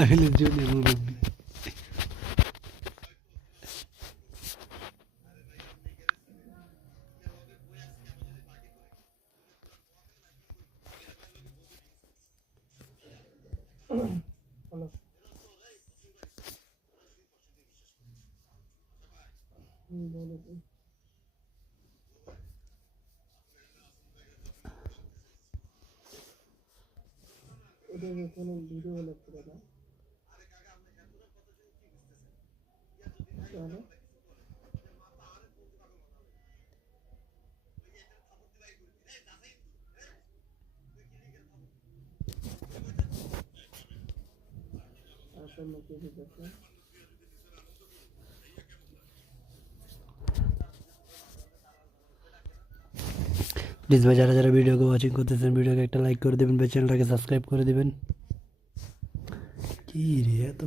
Abiler Junior মুরব্বি। Video বানাতে পারে আসলে কি দেখো প্লিজ ভাই যারা যারা ভিডিওকে ওয়াচিং করতেছেন ভিডিওকে একটা লাইক করে দেবেন ভাই, চ্যানেলটাকে সাবস্ক্রাইব করে দেবেন। কি রে এত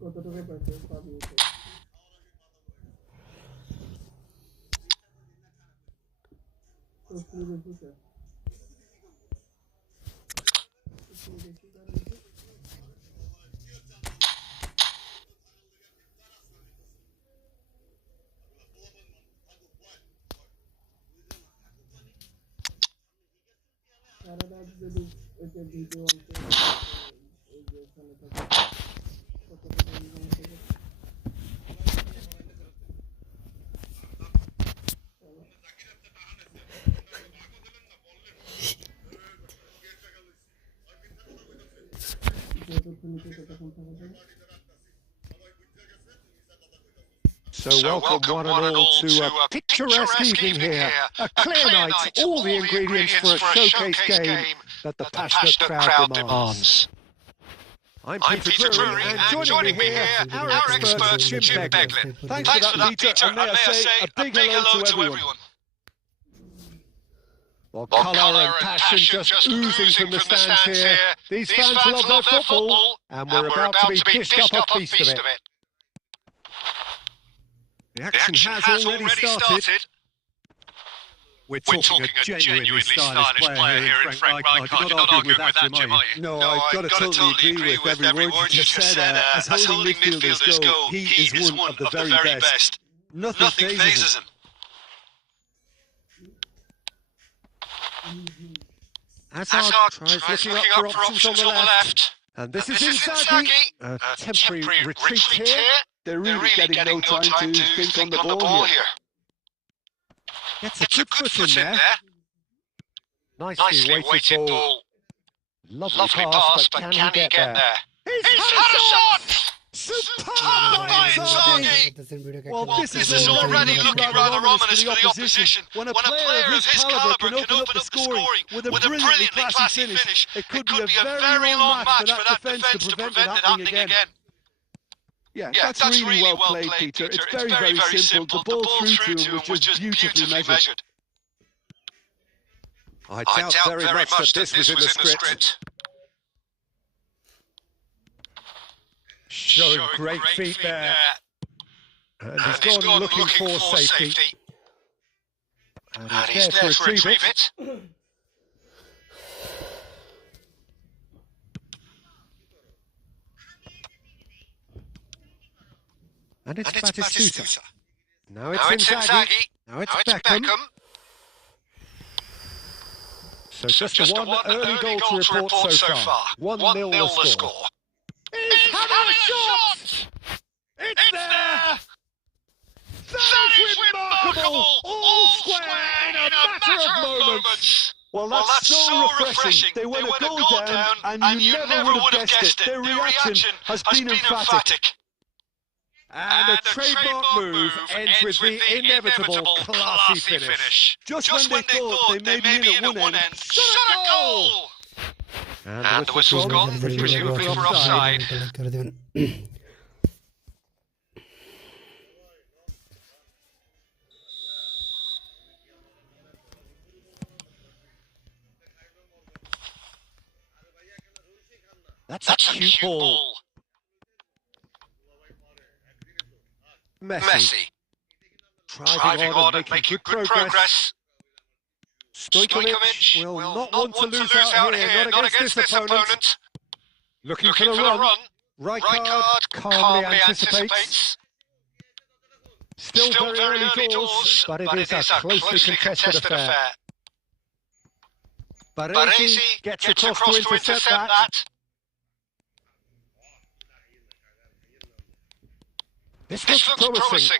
কত টাকা পাইছে পাবি তো পুরো দেখতে সারা রাত যদি একটা ভিডিও আনতে এই যে এখানে থাকে কত টাকা ইনকাম করে So welcome one and all to a picturesque evening here, a clear night, all the ingredients for a showcase game that the passionate crowd demands. I'm Peter Drury, and joining me here, our expert Jim Beglin. Thanks for that, Peter, and may I say a big hello to everyone. Well, colour and passion just oozing from the stands here. These fans love their football, and we're about to be dished up a feast of it. The action has already started. We're talking a genuinely stylish player here in Frank Rijkaard. You're not arguing with that, Jim, are you? No, I've got to totally agree with every word you just said. As holding midfielders go, he is one of the very best. Nothing phases him. Hazard tries looking up for options on the left. And this is Inzaghi. A temporary retreat here. They're really getting no time to think on the ball here. Gets a good foot in there. Nicely weighted ball. Lovely pass, but can he get there? He's had a shot! Superb by Inzaghi! Well, this is already looking rather ominous for the opposition. When a player of his calibre can open up the scoring with a brilliantly classy finish, it could be a very long match for that defence to prevent it happening again. Yeah, that's really well played, Peter. It's very simple. The ball through to him was just beautifully measured. I doubt very much that this was in the script. Showing great feet there. And he's gone looking for safety. And he's there to retrieve it. And it's Batistuta. Now it's Inzaghi. Now it's Beckham. So just the one early goal to report so far. 1-0 the score. He's having a shot! It's there! That is remarkable! All square in a matter of moments! Well, that's so refreshing. They went a goal down and you never would have guessed it. Their reaction has been emphatic. And a trademark move ends with the inevitable classy finish. Just when they thought they may be in at one end, shot a goal! And the whistle's gone, presumably for offside. That's a cute ball. Messi. Driving on and making good progress. Stojkovic will not want to lose out here, not against this opponent. Looking for the run. Rijkaard calmly anticipates. Still very early doors, but it is a closely contested affair. Baresi gets across to intercept that. This looks promising.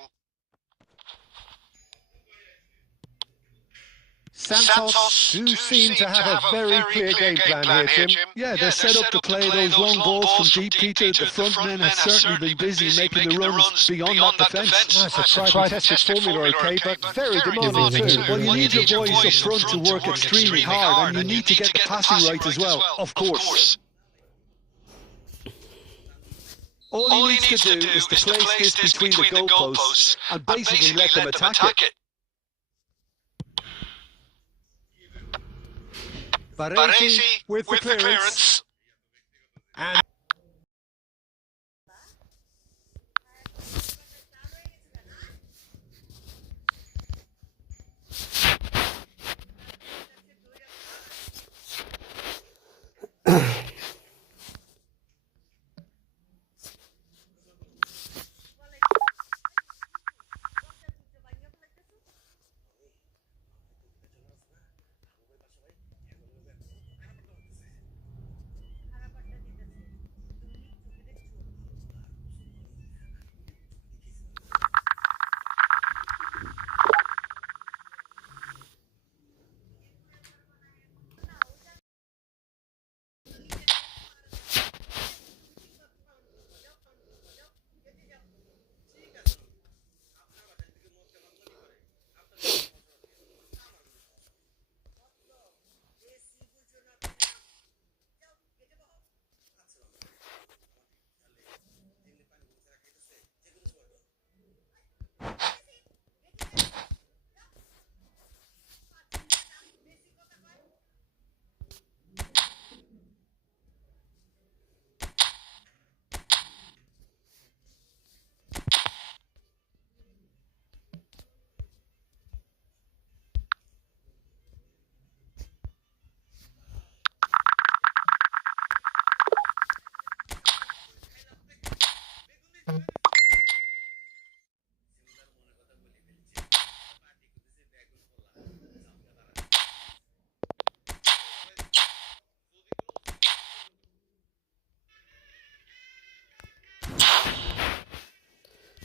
Santos do seem to have a very clear game plan here, Jim. Yeah, they're set up to play those long balls from deep, Peter. The front men have certainly been busy making the runs beyond that defence. Well, it's a tried and tested formula, okay, but very demanding too. Well, you need your boys up front to work extremely hard, and you need to get the passing right as well, of course. All he needs to do is to place this between the goalposts and basically let them attack it. Baresi with the clearance. And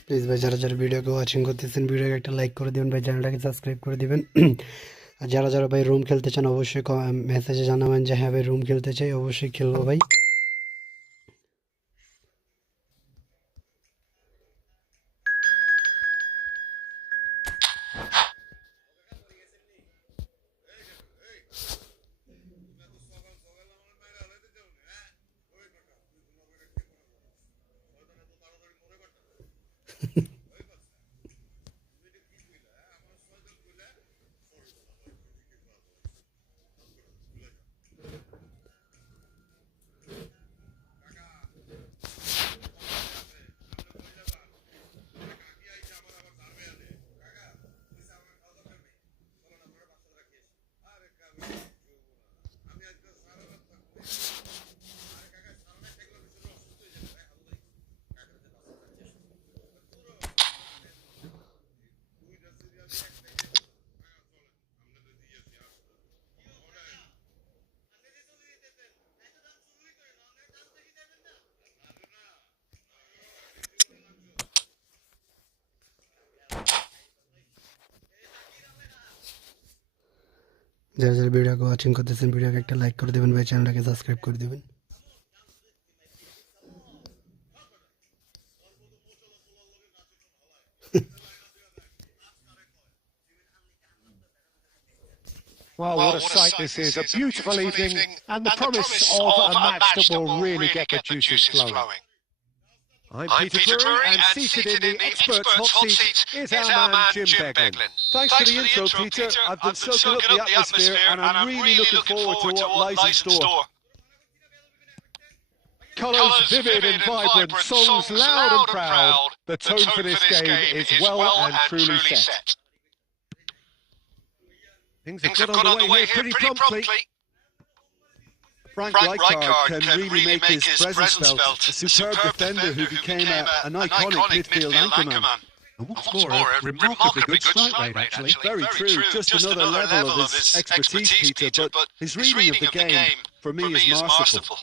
please ভাই যারা যারা ভিডিওকে watching করতেছেন ভিডিওকে একটা like করে দিবেন ভাই, চ্যানেলটাকে সাবস্ক্রাইব করে দিবেন। আর যারা যারা ভাই রুম খেলতে চান অবশ্যই মেসেজে জানাবেন যে হ্যাঁ ভাই রুম খেলতে চাই, অবশ্যই খেলবো ভাই। যারা যারা ভিডিওকে ওয়াচিং করতেছেন ভিডিওকে একটা লাইক করে দেবেন ভাই, চ্যানেলটাকে সাবস্ক্রাইব করে দেবেন। well, what a sight this is. A beautiful evening and the promise of a match that will really get the juices flowing. I'm Peter Drury, and seated in the experts' hot seat is our man Jim Beglin. Thanks for the intro, Peter. I've been soaking up the atmosphere, and I'm really looking forward to what lies in store. Colours vivid and vibrant, songs loud and proud. The tone for this game is well and truly set. Things have got underway here pretty promptly. Frank Rijkaard can really make his presence felt. A superb defender who became an iconic midfield anchorman. And what's more, a remarkably good strike rate, actually. Very true. Just another level of his expertise, Peter, but his reading of the game, for me, is masterful.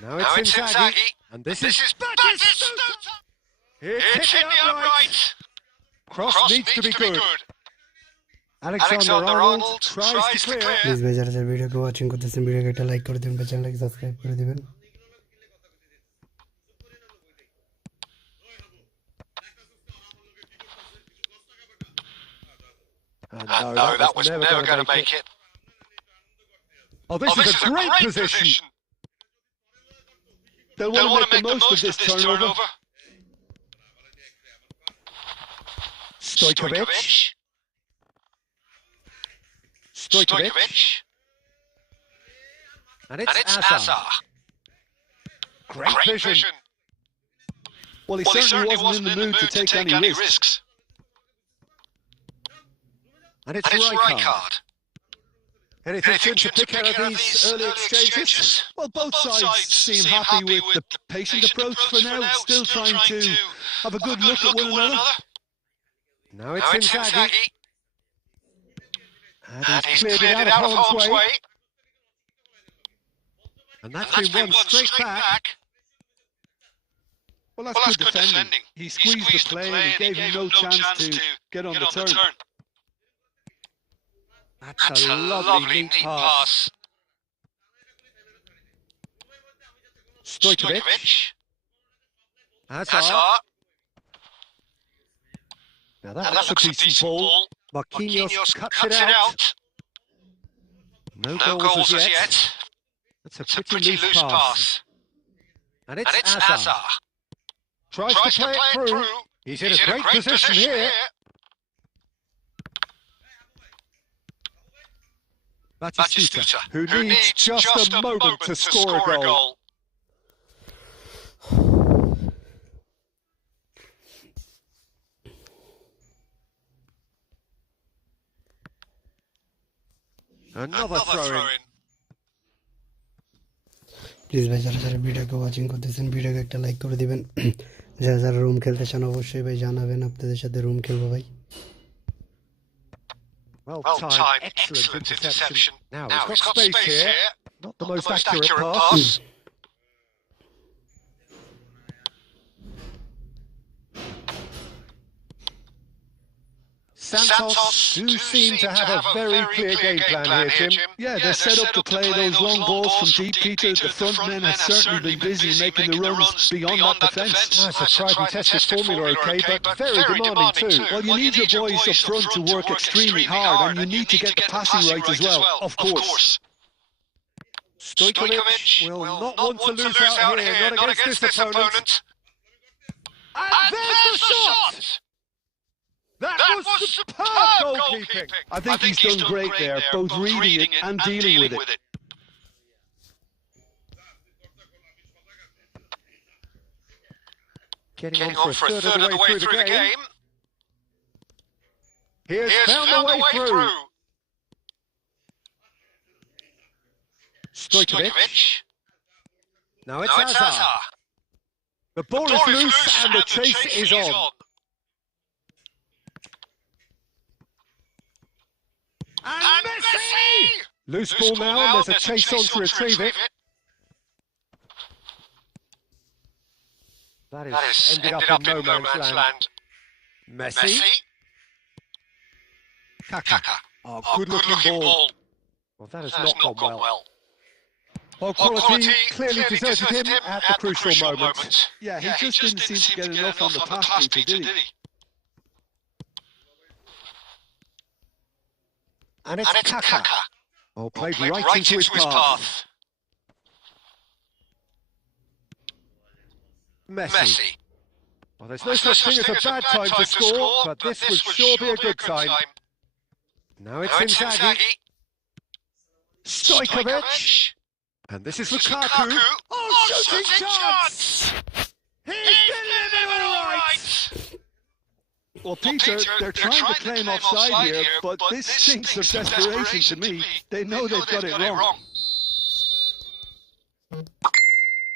Now it's Inzaghi, and this is Batistuta. It's hit the upright. Cross needs to be good. Alexander-Arnold tries to clear. Please ভাই যারা যারা ভিডিওকে watching করতেছেন ভিডিওকে একটা like করে দিবেন, চ্যানেলটাকে সাবস্ক্রাইব করে দিবেন। No, that was never going to make it. Oh, this is a great position. They'll want to make the most of this turnover. Stojkovic. And it's Azar. Great vision. Well, he certainly wasn't in the mood to take any risks. And it's Rijkaard. Anything to pick out of these early exchanges? Well, both sides seem happy with the patient approach for now, still trying to have a good look at one another. Now it's Inzaghi. And he's cleared it out of harm's way. And that's been won straight back. Well, that's good defending. He squeezed the play and he gave him no chance to get on the turn. That's a lovely neat pass. Stojkovic. Azar. Now that looks a decent ball. Marquinhos cuts it out. No goals as yet. That's a pretty loose pass. And it's Azar. Tries to play it through. He's in a great position here. Batistuta, who needs just a moment to score a goal. Another throw-in. Please ভাই যারা যারা ভিডিওকে watching করতেছেন ভিডিওকে একটা like করে দিবেন, যারা যারা রুম খেলতে চান অবশ্যই ভাই জানাবেন, আপনাদের সাথে রুম খেলবো ভাই। Well timed, excellent interception. Now he's got space here. Not the most accurate pass. Santos do seem to have a very clear game plan here, Jim. Yeah, they're set up to play those long balls from deep, Peter. The front men have certainly been busy making the runs beyond that defence. That's a tried and tested formula, okay, but very demanding too. Well, you need your boys up front to work extremely hard, and you need to get the passing right as well, of course. Stojkovic will not want to lose out here, not against this opponent. And there's the shot! That was superb goalkeeping. I think he's done great there, both reading it and dealing with it. Getting on for a third of the way through the game. Here's found the way through. Stojkovic. Now it's Azar. The ball is loose and the chase is on. And Messi! Loose ball now, and there's a chase on to retrieve it. That is ended up in no man's land. Messi. Kaka. Oh, good-looking ball. Well, that has not gone well. Well, quality clearly deserted him at the crucial moment. Yeah, he just didn't seem to get enough on the pass, Peter, did he? And it's Kaka. Oh, played right into his path. Messi. Well, there's no such thing as a bad time to score, but this would sure be a good time. Now it's Inzaghi. Stojkovic. And this is Lukaku. Oh, shooting chance! He's delivered! Well, Peter, they're trying to claim offside here, but this stinks of desperation to me. They know they've got it wrong.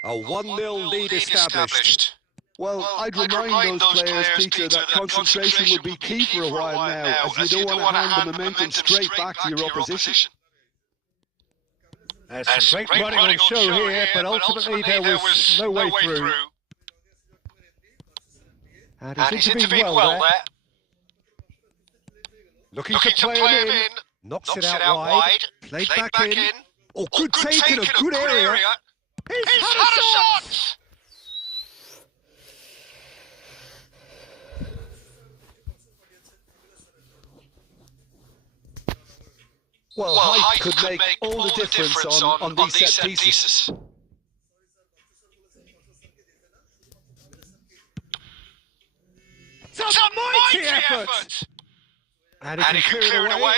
A 1-0 lead established. Well, I'd remind those players, Peter, that concentration would be key for a while now, as you don't want to hand the momentum straight back to your opposition. There's some great running on show here, but ultimately there was no way through. And he's intervened well there. Looking to play him in. Knocks it out wide. Played back in. Oh, good take in a good area. He's had a shot! Well, height could make all the difference on these set pieces. It's a mighty effort! And he can clear it away.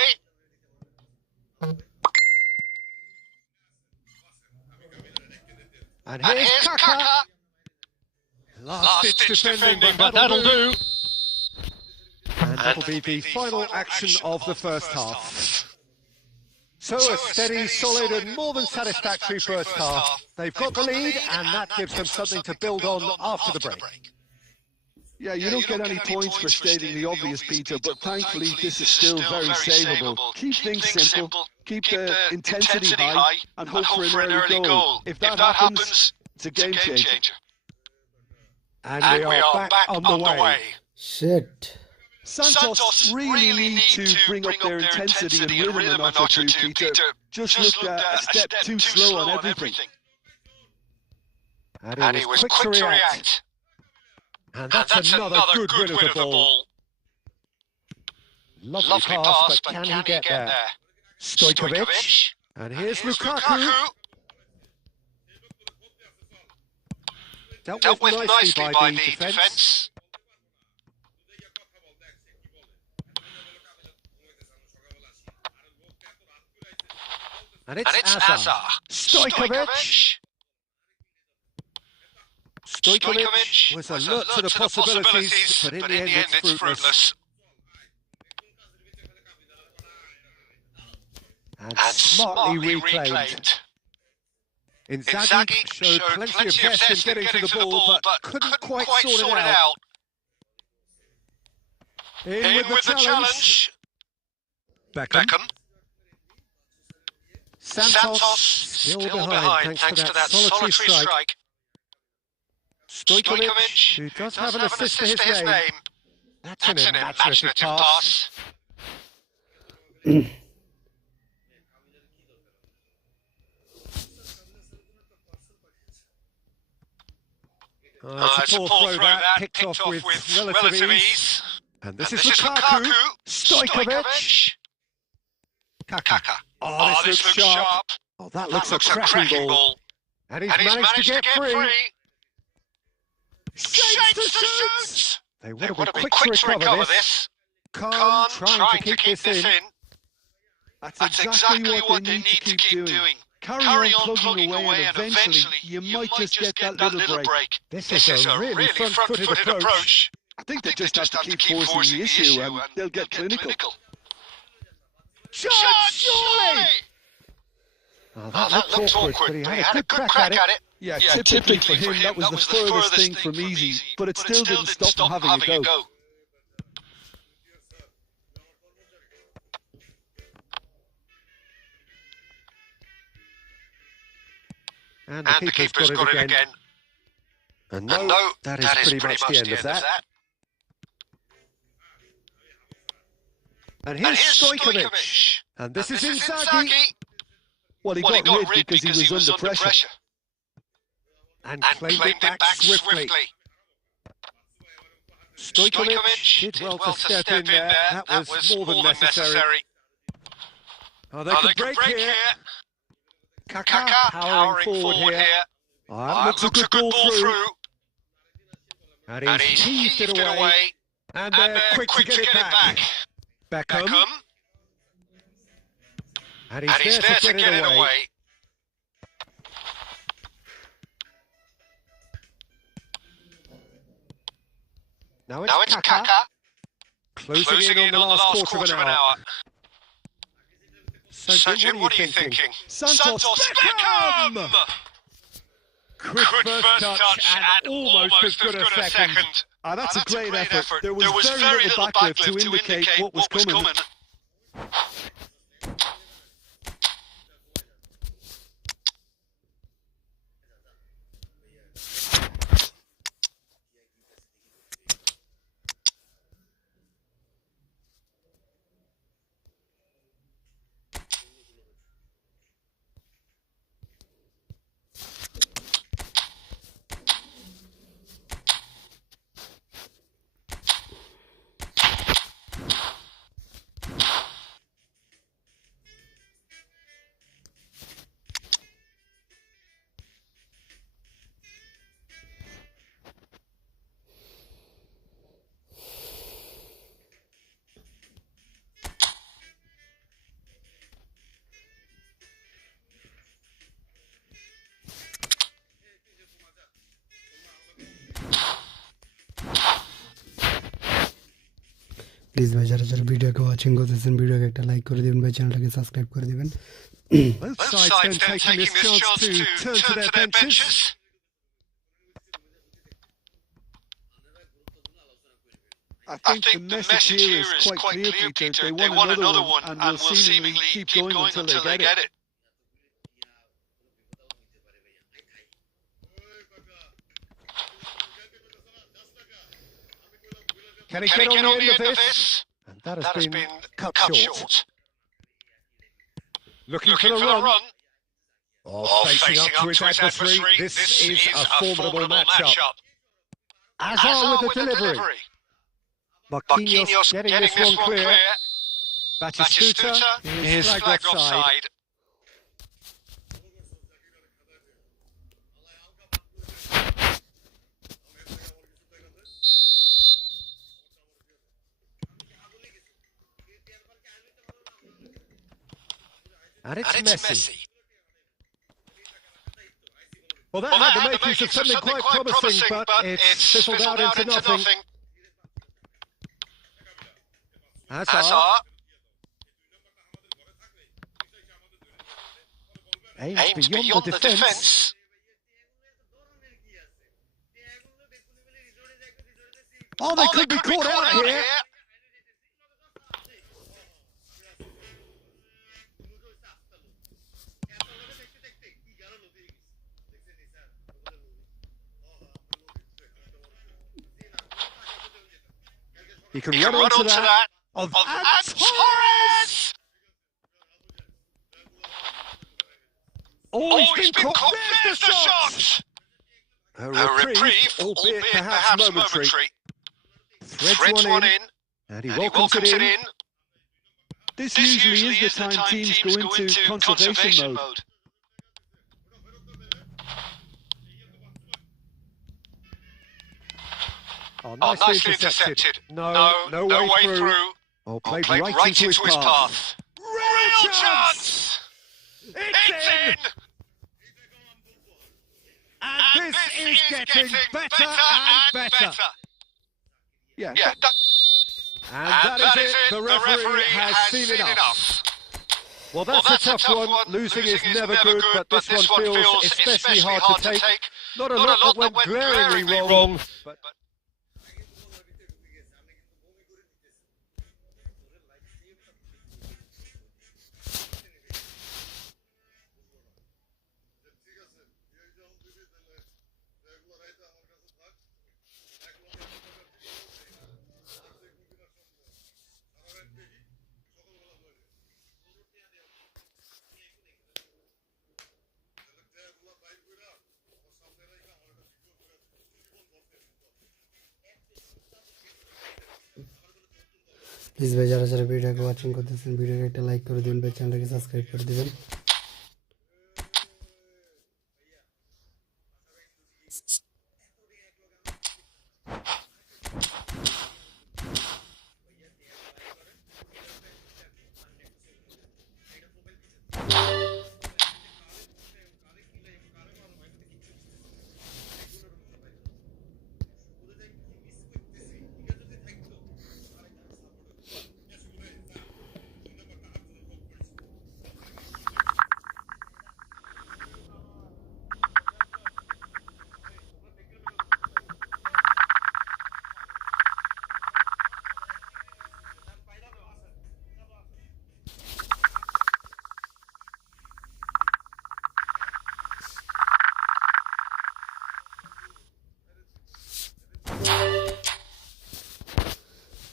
And here's Kaka. Last-ditch defending, but that'll do. And that'll be the final action of the first half. So a steady, solid and more than satisfactory first half. They've got the lead and that gives them something to build on after the break. Yeah, you don't get any points for stating the obvious, Peter, but thankfully this is still very savable. Keep things simple, keep the intensity high, and hope for an early goal. If that happens, it's a game changer. And we are back on the way. Shit. Santos really need to bring up their intensity and rhythm a notch or two, Peter. Just looked a step too slow on everything. And he was quick to react. And that's another good win of the ball. Lovely pass, but can he get there? Stojkovic. And here's Lukaku. Dealt with nicely by the defence. And it's Azar. Stojkovic. Stojkovic was alert to the possibilities, but in the end it's fruitless. And smartly reclaimed. Inzaghi showed plenty of zest in getting to the ball, but couldn't quite sort it out. In with the challenge. Beckham. Santos still behind thanks to that solitary strike. Stojkovic, who does have an assist to his name. That's an imaginative pass. It's a poor throw that, picked off with relative ease. And this is Lukaku. Stojkovic. Kaka. Oh, this looks sharp. Oh, that looks a cracking ball. And he's managed to get free. Shapes to shoot! They would have been quick to recover this. Khan trying to keep this in. That's exactly what they need to keep doing. Carry on plugging away and eventually you might just get that little break. This is a really front-footed approach. I think they just have to keep forcing the issue and they'll get clinical. Shot, surely! Oh, that looked awkward, but he had a good crack at it. Yeah, typically for him, that was the furthest thing from easy, but it still didn't stop him having a go. And the keeper's got it again. And no, that is pretty much the end of that. And here's Stojkovic. And this is Inzaghi. Well, he got rid because he was under pressure. And claimed it back swiftly. Stojkovic did well to step in there. That was more than necessary. Oh, they could break here. Kaka powering forward here. Oh, that looks a good ball through. And he's heaved it away. And they're quick to get it back. Beckham. And he's there to get it away. Now it's Kaka. Closing in on the last quarter of an hour. So, Jim, what are you thinking? Santos Beckham! Good first touch and almost as good a second. That's a great effort. There was very little backlift to indicate what was coming. Please ভাই যারা যারা ভিডিওকে watching করতেছেন ভিডিওকে একটা like করে দিবেন ভাই, চ্যানেলটাকে সাবস্ক্রাইব করে দিবেন। Both sides then taking this chance to turn to their benches. I think the message here is quite clear, Peter. They want another one and will seemingly keep going until they get it. Can he get on the end of this? And that has been cut short. Looking for the run. Facing up to his adversary. This is a formidable matchup. Hazard with the delivery. Marquinhos getting this one clear. Batistuta is flagged offside. And it's Messi. Well, that had the makings of something quite promising, but it's fizzled out into nothing. Hazard Aims beyond the defence. Oh, they could be caught out here. He can run onto that. Of Torres! Oh, he's been caught. There's the shot! A reprieve, albeit perhaps momentary. Threads one in, And he welcomes it in. This usually is the time teams go into conservation mode. Oh, nicely intercepted. No way through. Oh, played right into his path. Real chance! It's in! And this is getting better and better. Yeah. And that is it. The referee has seen enough. Well, that's a tough one. Losing is never good, but this one feels especially hard to take. Not a lot that went glaringly wrong, but please ভাই যারা যারা ভিডিওকে watching করতেছেন ভিডিওকে একটা like করে দিবেন ভাই, চ্যানেলটাকে সাবস্ক্রাইব করে দিবেন।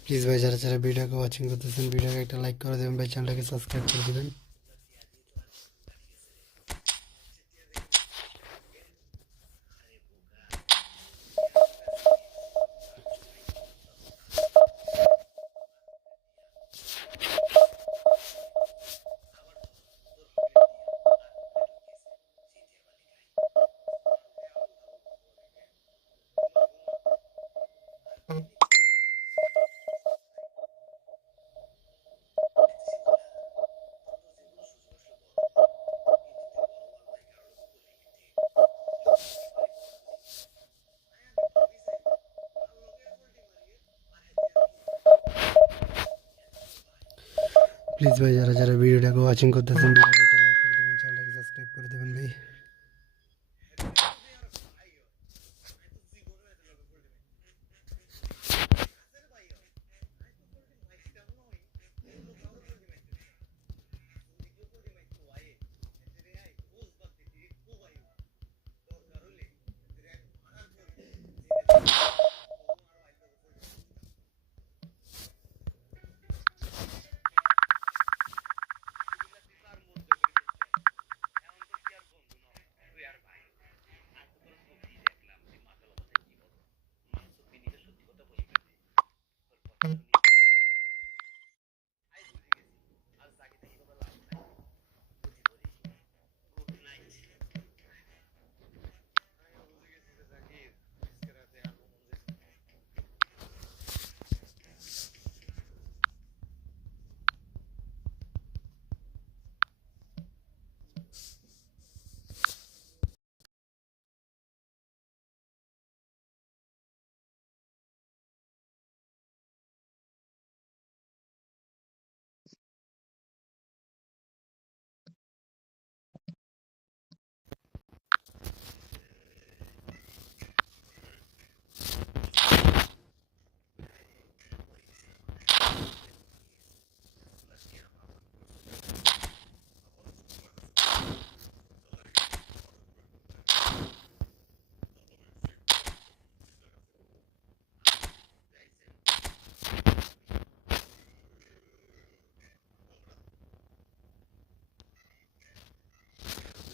প্লিজ ভাই যারা যারা ভিডিওকে ওয়াচিং করতেছেন ভিডিওকে একটা লাইক করে দেবেন ভাই, চ্যানেলটাকে সাবস্ক্রাইব করে দেবেন। প্লিজ ভাই যারা যারা ভিডিওটাকে ওয়াচিং করতেছেন ভিডিওকে একটা লাইক করে দেবেন, চ্যানেলটাকে সাবস্ক্রাইব করে দেবেন ভাই।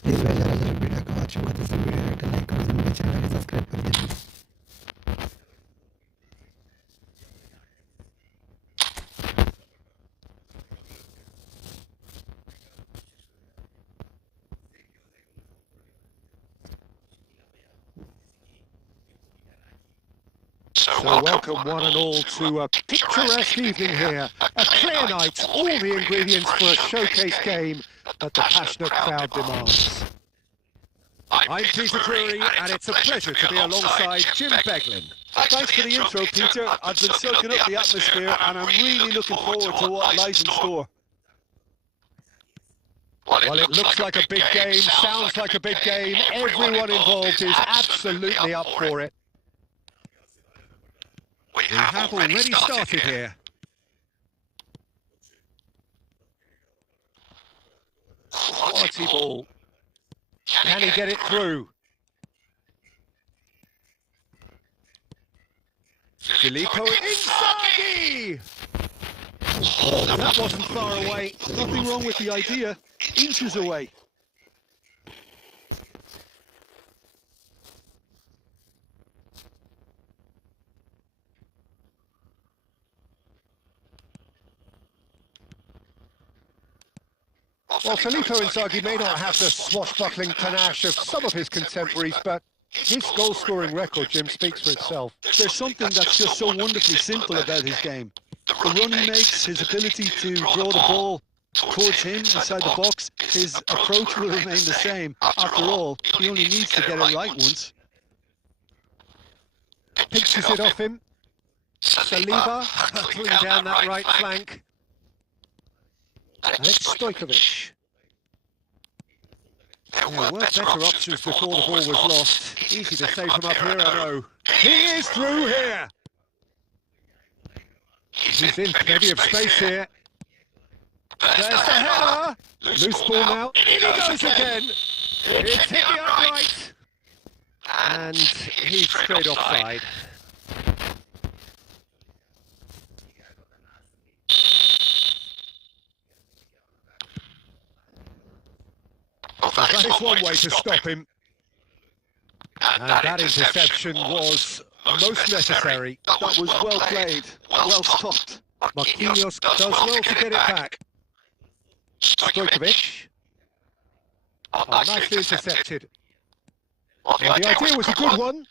প্লিজ ভাই যারা যারা ভিডিওকে ওয়াচিং করতেছেন ভিডিওকে একটা লাইক করে দেবেন ভাই, চ্যানেলটাকে সাবস্ক্রাইব করে দেবেন। So welcome one and all to a picturesque evening here. A clear night, all the ingredients for a showcase game that the passionate crowd demands. I'm Peter Drury, and it's a pleasure to be alongside Jim Beglin. Thanks for the intro, Peter. I've been soaking up the atmosphere and I'm really looking forward to what lies in store. Well, it looks like a big game, sounds like a big game. Everyone involved is absolutely up for it. We have already started here. Quality ball. Can he get it through? Filippo Inzaghi! That wasn't far away. Nothing wrong with the idea. Inches away. Well, Filippo Inzaghi may not have the swashbuckling panache of some of his contemporaries, but his goal-scoring record, Jim, speaks for itself. There's something that's just so wonderfully simple about his game. The run he makes, his ability to draw the ball towards him inside the box, his approach will remain the same. After all, he only needs to get it right once. Pinches it off him. Saliba hurtling down that right flank. And it's Stojkovic. There were better options before the ball was lost. Easy to say from up here, I know. He is through here! He's in plenty of space here. There's the header! Loose ball now. In he goes again! It's hit the upright! And he's straight offside. one way to stop him. And that interception was most necessary. That was well played, well stopped. Marquinhos does well to get it back. Stojkovic. Oh, nicely intercepted. Well, the idea was a good one.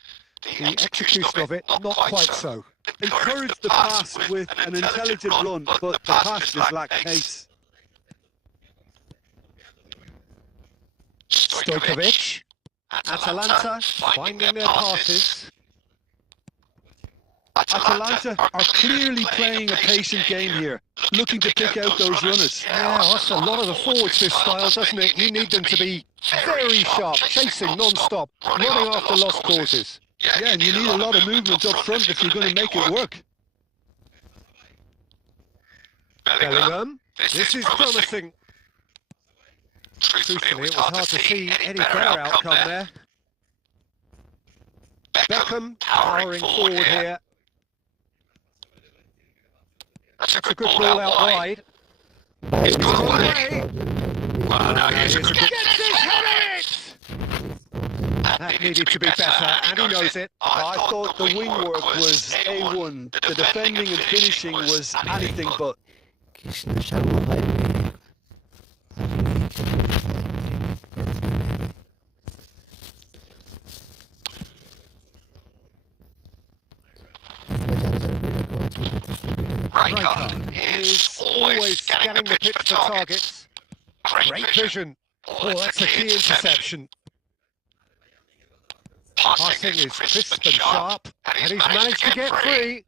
The execution of it, not quite so. Encouraged the pass with an intelligent run, but the pass just lacked pace. Stojkovic. Atalanta finding their passes. Atalanta are clearly playing a patient game here, looking to pick out those runners. Yeah, that's a lot of the forwards, this style, doesn't it? You need them to be very sharp, chasing non-stop, running after lost causes. Yeah, and you need a lot of movement up front if you're going to make it work. Bellingham, this is promising. Truthfully, it was hard to see any better outcome there. Beckham powering forward here. That's a good ball out wide. It's gone away. Well, now here's a good... Gets his head on it! That needed to be better, and he knows it. I thought the wing work was A1. The defending and finishing was anything but. Rijkaard is always scanning the pitch for targets. Great vision. Oh, that's a key interception. Passing is crisp and sharp, and he's managed to get free.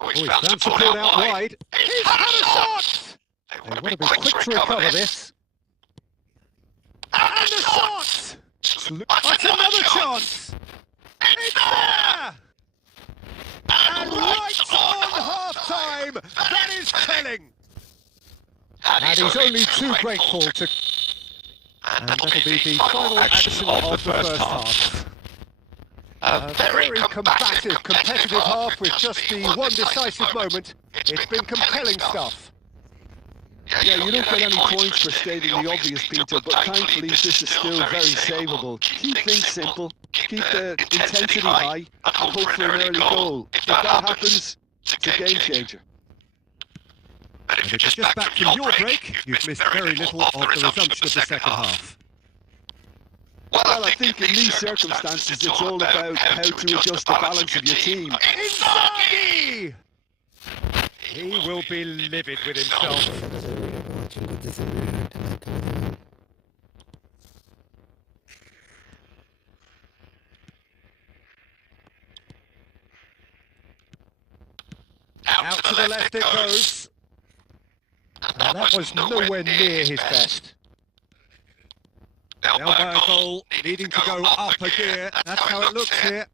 Oh, he's found support out wide. He's had a shot! They want to be quick to recover this. And the shot! That's another chance! It's there! And right on half-time! That is telling! And he's only too grateful to... And that'll be the final action of the first half. A very combative, competitive half with just the one decisive moment. It's been compelling stuff. Yeah, you don't get any points for stating the obvious, Peter, but thankfully this is still very savable. Keep things simple, keep the intensity high, and hope for an early goal. If that happens, it's a game changer. And if you're just back from your break, you've missed very little of the resumption of the second half. Well, I think in these circumstances it's all about how to adjust the balance of your team. Inzaghi! He will be livid with himself. Out to the left it goes. Now that was nowhere near his best. Elbow goal, needing to go up a gear. That's how it looks here.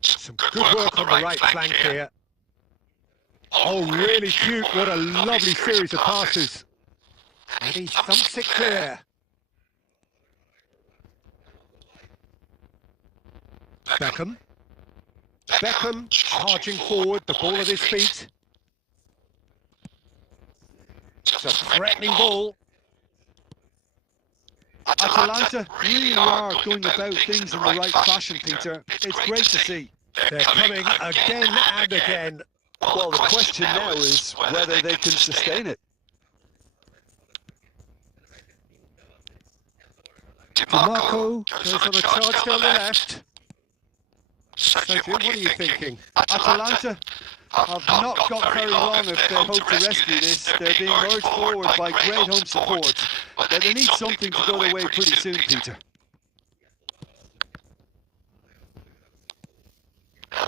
Some good work on the right flank here. Oh, really cute. What a lovely series of passes. And he thumps it clear. Beckham. Beckham charging forward, the ball at his feet. It's a threatening ball. Atalanta really are going about things in the right fashion, Peter. It's great to see. They're coming again and again. Well, the question now is whether they can sustain it. DiMarco goes on a charge down the left. Sergio, what are you thinking? Atalanta have not got very long if they hope to rescue this. They're being urged forward by great home support. But they need something to go their way pretty soon, Peter.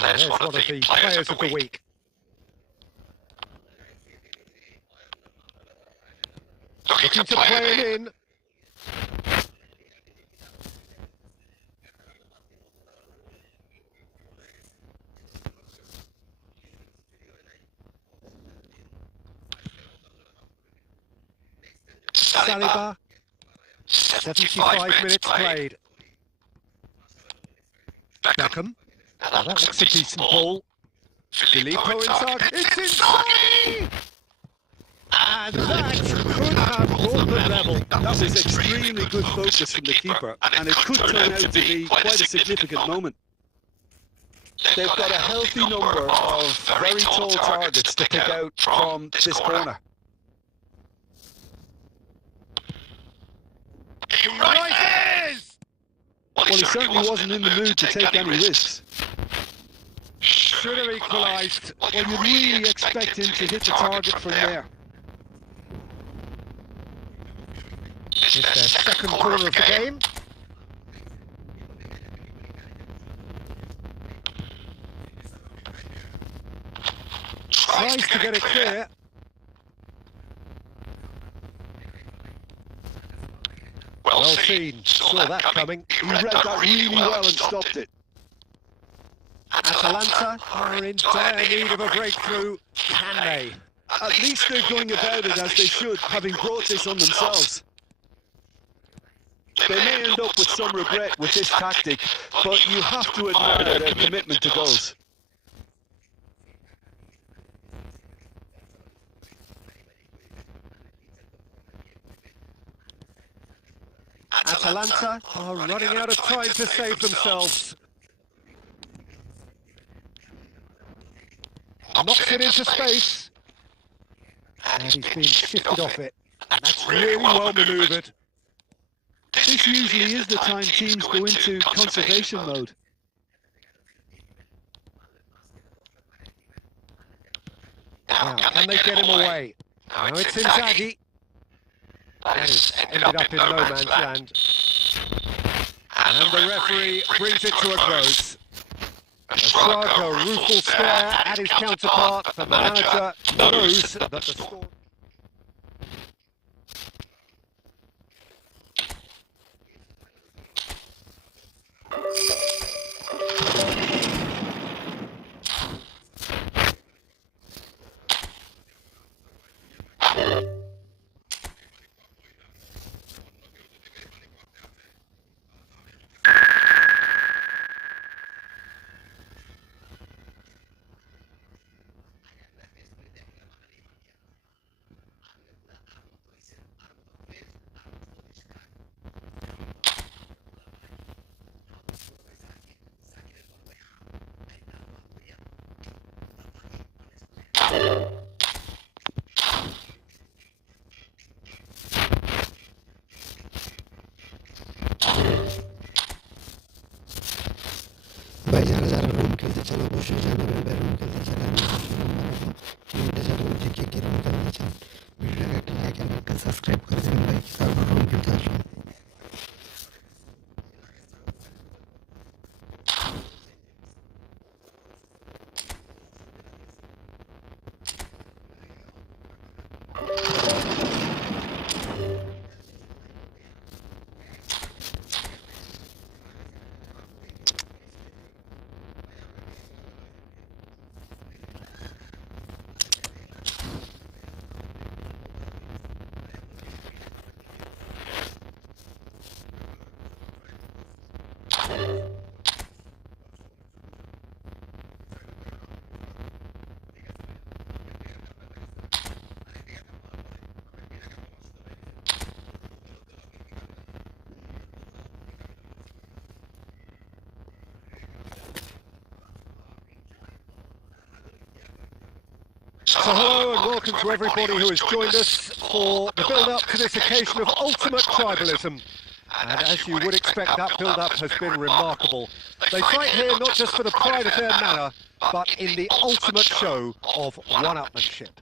There's one of the players of the week. Looking to play it in. Saliba, 75 minutes played. Beckham, now that looks a decent ball. Filippo inside, it's Inzaghi! And that could have brought the level. That was extremely good focus from the keeper, and it could turn out to be quite a significant moment. They've got a healthy number of very tall targets to pick out from this corner. Well, he certainly wasn't in the mood to take any risks. Should have equalised. Well, you really expect him to hit the target from there. It's their second corner of the game. Tries to get it clear. Well seen. Saw that coming. He read that really well and stopped it. Atalanta are in dire need of a breakthrough. Can they? At least they're going about it as they should, having brought this on themselves. They may end up with some regret with this tactic, but you have to admire their commitment to goals. Atalanta are running out of time to save themselves. Knocks it into space. And he's been shifted off it. And that's really well manoeuvred. This usually is the time teams go into conservation mode. Now, can they get him away? Now it's Inzaghi. That has ended up in no man's land. And the referee brings it to a close. A shrug, a rueful stare at his counterpart, but the manager knows that the score... ভাই যারা যারা room খেলতে চান অবশ্যই জানাবেন ভাই room খেলতে চান কমেন্টে জানাবেন যে কে রুম খেলতে চান ভিডিওটাকে একটা লাইক এন্ড একটা সাবস্ক্রাইব করে দেবেন ভাই তারপর রুম খেলতে আসুন So hello and welcome to everybody who has joined us for the build-up to this occasion of ultimate tribalism. And as you would expect, that build-up has been remarkable. They fight here not just for the pride of their manor, but in the ultimate show of one-upmanship.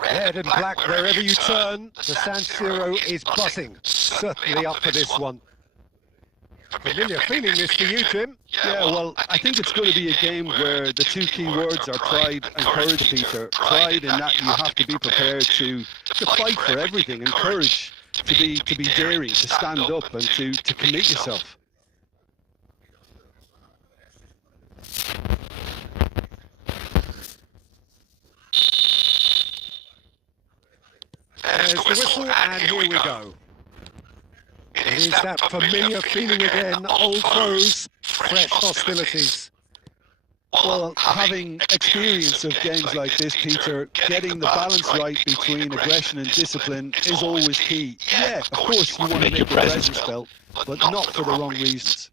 Red and black wherever you turn, the San Siro is buzzing, certainly up for this one. Familiar feeling this for you, Tim? Yeah, well, I think it's going to be a game where the two key words are pride and courage, Peter. Pride in that you have to be prepared to fight for everything, and courage to be daring, to stand up and to commit yourself. There's the whistle, and here we go. It is that familiar feeling again, old foes, fresh hostilities. Well, having experience of games like this, Peter, getting the balance right between aggression and discipline is always key. Yeah, of course you want to make your presence felt, but not for the wrong reasons.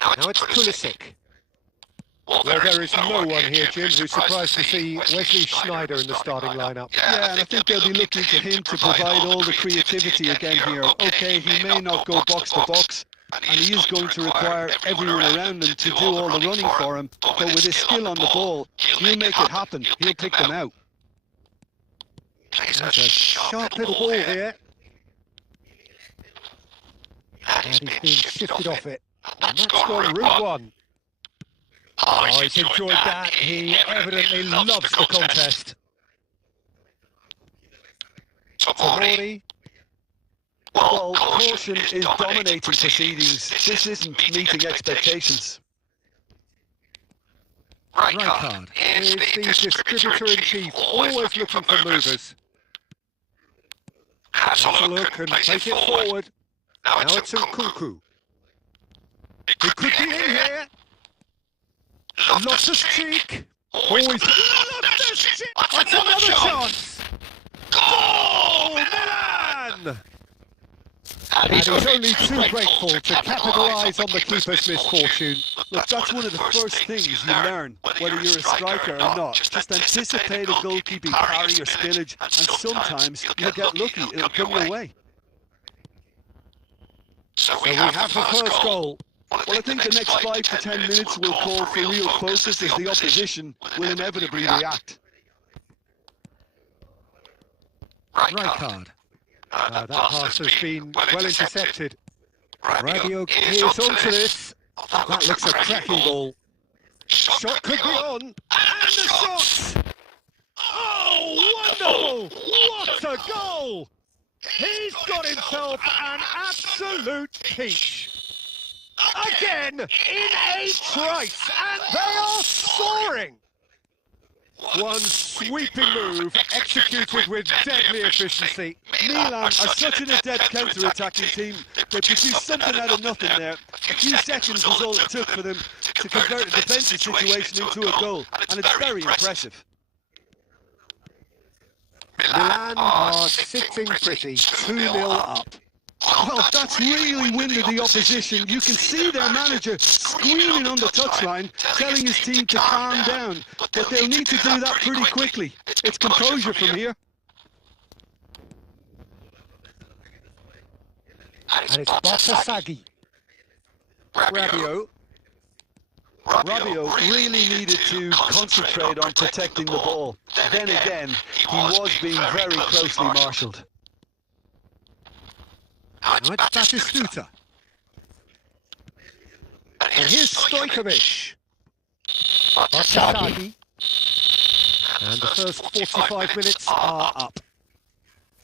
Now it's Pulisic. Well, there is no one here, Jim, who's surprised to see Wesley Schneider in the starting lineup. Yeah, and I think they'll be looking to him to provide all the creativity again here. Okay, he may not go box to box, and he is going to require everyone around him to do all the running for him, but with his skill on the ball, he'll make it happen. He'll pick them out. That's a sharp little ball here. And he's been shifted off it. And that's gone route one. Oh, he's enjoyed that. He evidently loves the contest. Tomori. Well, caution is dominating proceedings. This isn't meeting expectations. Rijkaard is the distributor-in-chief, always looking for movers. Has a look and take it forward. Now it's Nkunku. He could be in here. Loftus-Cheek. Oh, he's Loftus-Cheek. That's another chance. Goal, Milan! And he's only too grateful to capitalise on the keeper's misfortune. Look, that's one of the first things you learn, whether you're a striker or not. Just anticipate a goalkeeping parry or spillage, and sometimes you'll get lucky, it'll come your way. So we have the first goal. Well, I think the next 5 to 10 minutes will call for real focus as the opposition will inevitably react. Rijkaard. That pass has been well intercepted. Rabiot is onto this. That looks a cracking ball. Shot could be on. And the shot! Oh, wonderful! What a goal! He's got himself an absolute peach. Again, in a trice, and they are soaring! One sweeping move, executed with deadly efficiency. Milan are such an adept counter-attacking team. They produced something out of nothing there. A few seconds was all it took for them to convert a defensive situation into a goal, and it's very impressive. Milan are sitting pretty, 2-0 up. Well, that's really winded the opposition. You can see their manager screaming on the touchline, telling his team to calm down, but they'll need to do that pretty quickly. It's composure from here. And it's Batsasagi. Rabiot. Rabiot really needed to concentrate on protecting the ball. Then again, he was being very closely marshalled. Now it's Batistuta. And here's Stojkovic. Batsasagi. And the first 45 minutes are up.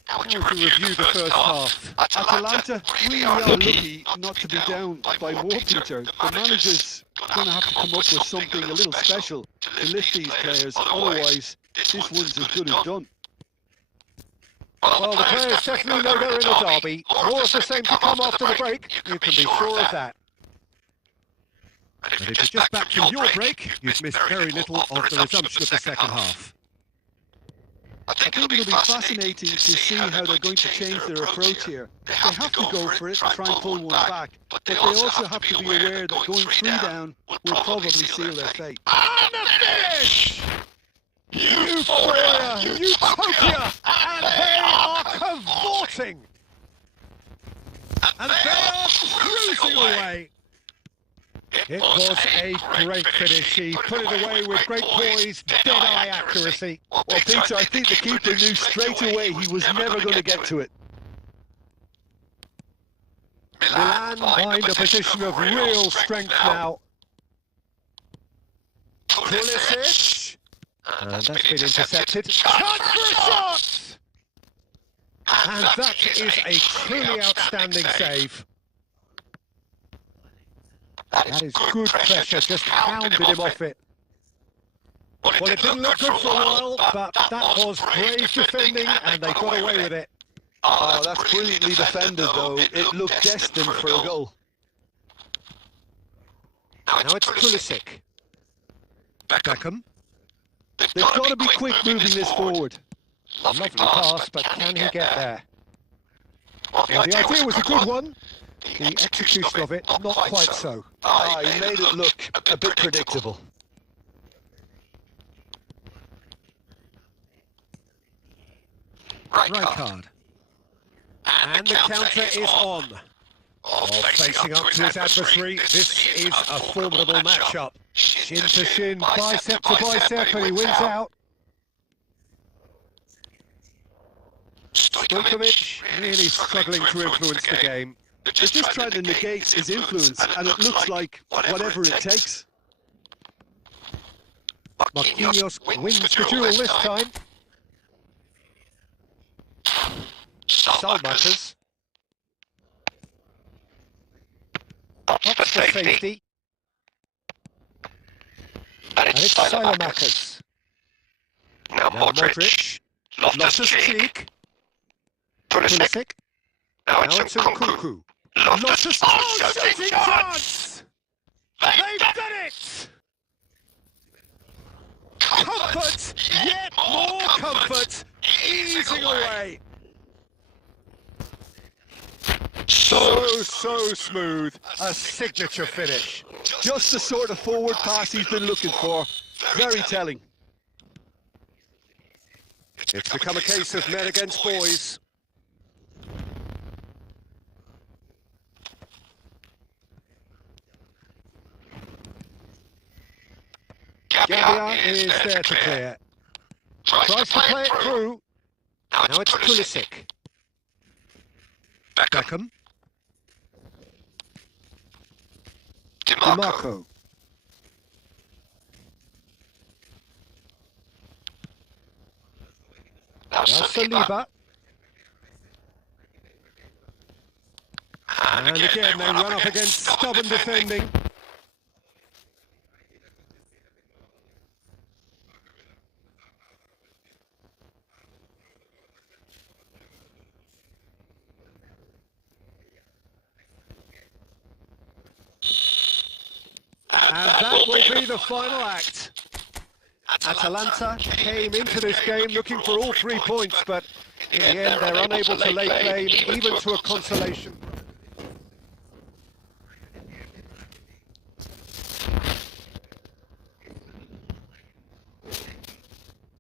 Now to review the first half. Atalanta really are lucky not to be down by more, Peter. The manager's going to have to come up with something a little special to lift these players. Otherwise, this one's as good as done. Well, the players definitely know they're in a derby. More of the same to come after the break. You can be sure of that. And if you're just back from your break, you've missed very little of the resumption of the second half. I think it'll be fascinating to see how they're going to change their approach here. They have to go for it and try and pull one back, but they also have to be aware that going 3 down will probably seal their fate. And the finish! Euphoria! Utopia! And they are cavorting! And they are cruising away! It was a great finish. He put it away with great poise, dead-eye accuracy. Well, Peter, I think the keeper knew straight away he was never going to get to it. Milan find a position of real strength now. Pulisic. And that's been intercepted. Chance for a shot! And that is a truly outstanding save. That is good pressure, just hounded him off it. Well, it didn't look good for a while, but that was brave defending, and they got away with it. Oh, that's brilliantly defended, though. It looked destined for a goal. Now it's Pulisic. Beckham. They've got to be quick moving this forward. Lovely pass, but can he get there? Well, the idea was a good one. The execution of it, not quite so. He made it look a bit predictable. Right card. And the counter is on. Well, facing up to his adversary, this is a formidable matchup. Shin to shin, bicep to bicep, and he wins out. Stojkovic really struggling to influence the game. They're just trying to negate his influence, and it looks like whatever it takes. Marquinhos wins the duel this time. Salmakers. Up for safety. And it's Salmakers. Now Modric. Loftus-Cheek. Pulisic. Now Now it's Nkunku. Loftus-Cheek. Oh, shooting chance! They've done it! Comfort! Yet more comfort! Easing away! So smooth. A signature finish. Just the sort of forward pass he's been looking for. Very telling. It's become a case of men against boys. Garena is there to clear. Tries to play it through. Now it's Pulisic. Beckham. DiMarco. Now Saliba. And again they run up against stubborn defending. And that will be the final act. Atalanta came into this game looking for all 3 points, but in the end they're unable to lay claim even to a consolation.